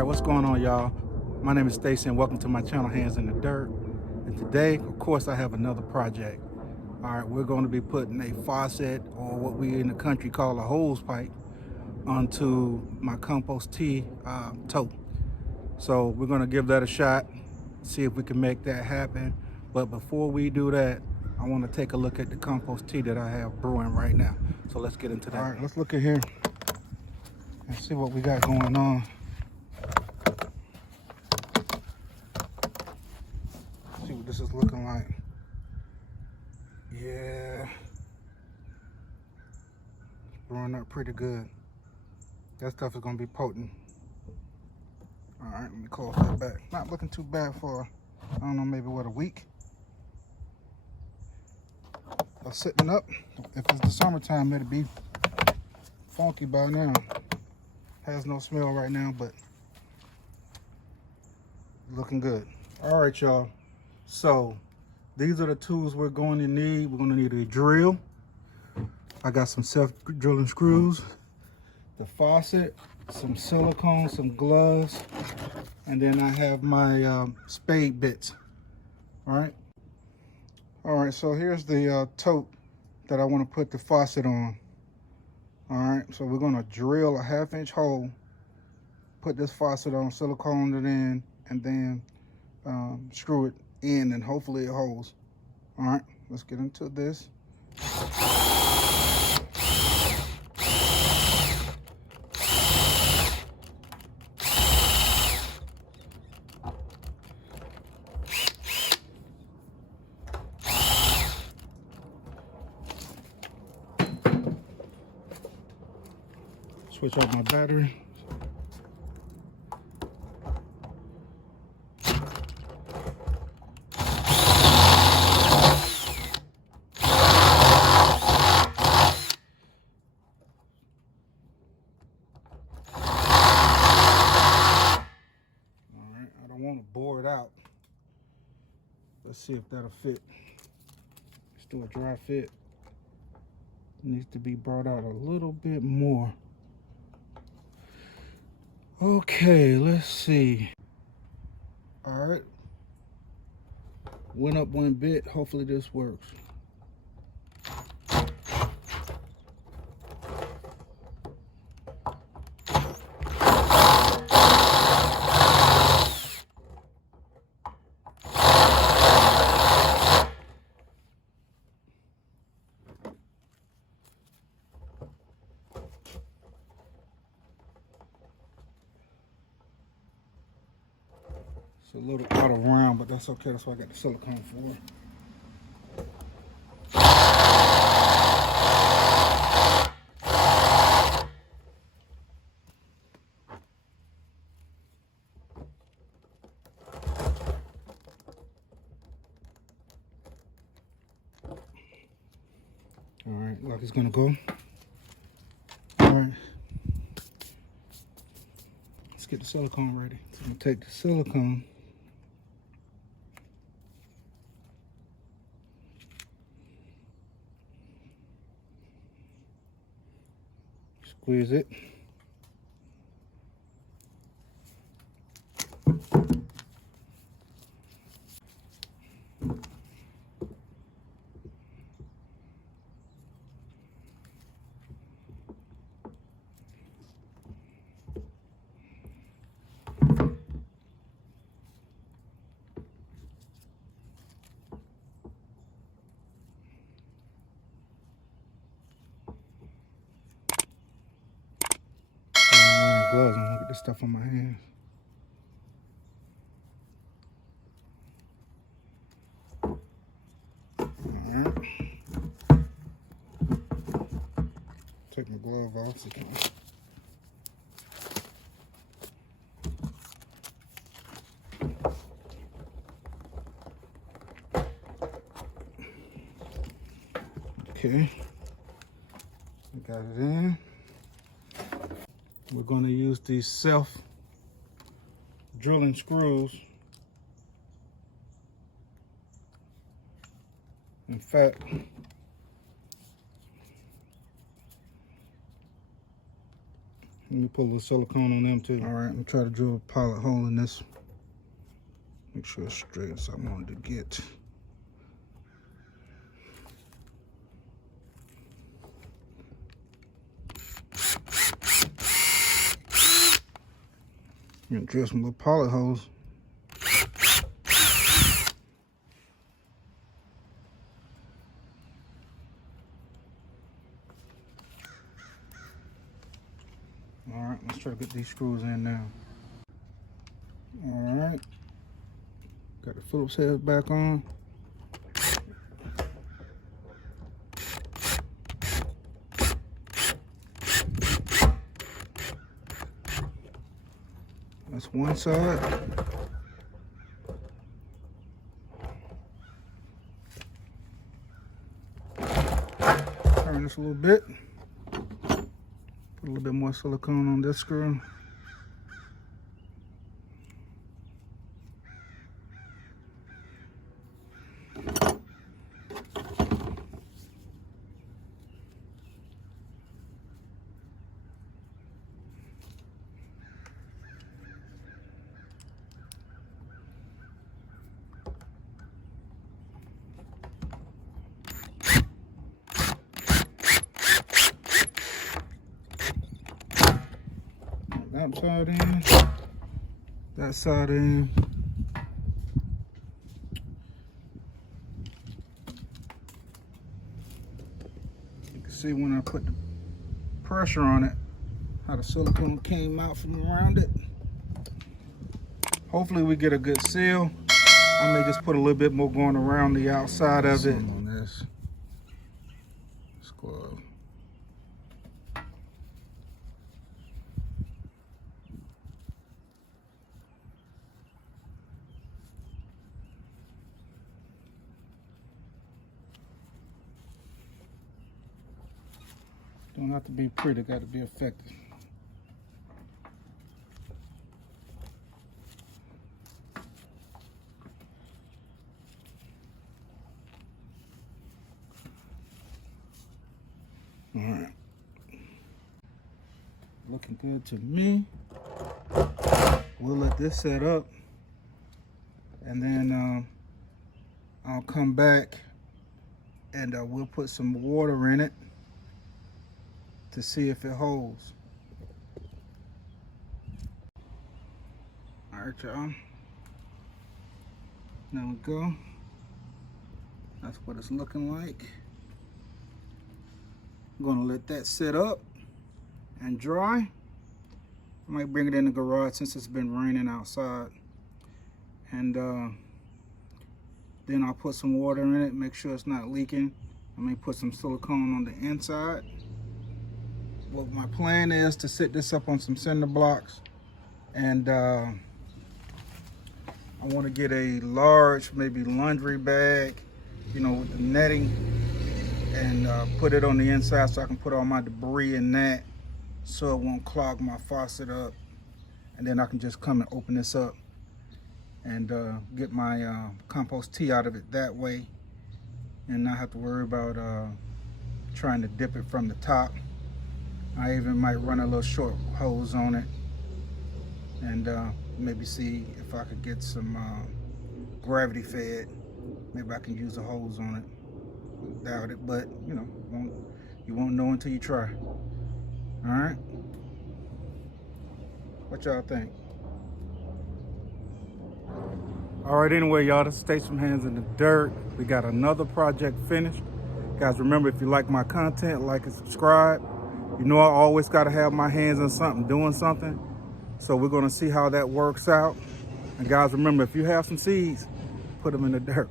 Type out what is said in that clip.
Alright, what's going on, y'all? My name is Stacy and welcome to my channel, Hands in the Dirt. And today, of course, I have another project. Alright, we're going to be putting a faucet, or what we in the country call a hose pipe, onto my compost tea tote. So we're going to give that a shot, see if we can make that happen. But before we do that, I want to take a look at the compost tea that I have brewing right now. So let's get into that. Alright, let's look at here and see what we got going on. See what this is looking like. Yeah, it's brewing up pretty good. That stuff is gonna be potent. All right, let me close that back. Not looking too bad for, I don't know, maybe what, a week. But sitting up, if it's the summertime, it'll be funky by now. Has no smell right now, but looking good. All right, y'all. So these are the tools we're going to need. We're going to need a drill. I got some self-drilling screws, the faucet, some silicone, some gloves, and then I have my spade bits. All right. All right, so here's the tote that I want to put the faucet on. All right, so we're going to drill a 1/2-inch hole, put this faucet on, silicone it in, and then screw it in, and hopefully it holds. All right, let's get into this. Switch out my battery. Want to bore it out. Let's see if that'll fit. It's still a dry fit. It needs to be brought out a little bit more. Okay, let's see. All right, went up one bit. Hopefully this works. It's a little out of round, but that's okay. That's what I got the silicone for. All right, like it's gonna go. All right, let's get the silicone ready. So I'm gonna take the silicone. Squeeze it. Gloves. I'm gonna get this stuff on my hands. All right. Take my glove off. So okay. We got it in. We're going to use these self-drilling screws. In fact, Let me put a little silicone on them too. All right, I'm gonna try to drill a pilot hole in this. Make sure it's straight as I wanted to get. I'm gonna drill some little pilot holes. All right, let's try to get these screws in now. All right, got the Phillips head back on. That's one side. Turn this a little bit. Put a little bit more silicone on this screw. That side in, that side in. You can see when I put the pressure on it, how the silicone came out from around it. Hopefully we get a good seal. I may just put a little bit more going around the outside of it. On this glove. Don't have to be pretty, got to be effective. All right, looking good to me. We'll let this set up, and then I'll come back and we'll put some water in it to see if it holds. All right, y'all. There we go. That's what it's looking like. I'm gonna let that sit up and dry. I might bring it in the garage since it's been raining outside. And then I'll put some water in it, make sure it's not leaking. I may put some silicone on the inside. What my plan is to sit this up on some cinder blocks, and I want to get a large, maybe laundry bag, you know, with the netting, and put it on the inside so I can put all my debris in that so it won't clog my faucet up. And then I can just come and open this up and get my compost tea out of it that way, and not have to worry about trying to dip it from the top. I even might run a little short hose on it and maybe see if I could get some gravity fed. Maybe I can use a hose on it. Doubt it, but you know, you won't know until you try. All right, what y'all think? All right, anyway, y'all, this Stay Some Hands in the Dirt. We got another project finished. Guys, remember, if you like my content, like and subscribe. You know I always got to have my hands in something, doing something. So we're going to see how that works out. And guys, remember, if you have some seeds, put them in the dirt.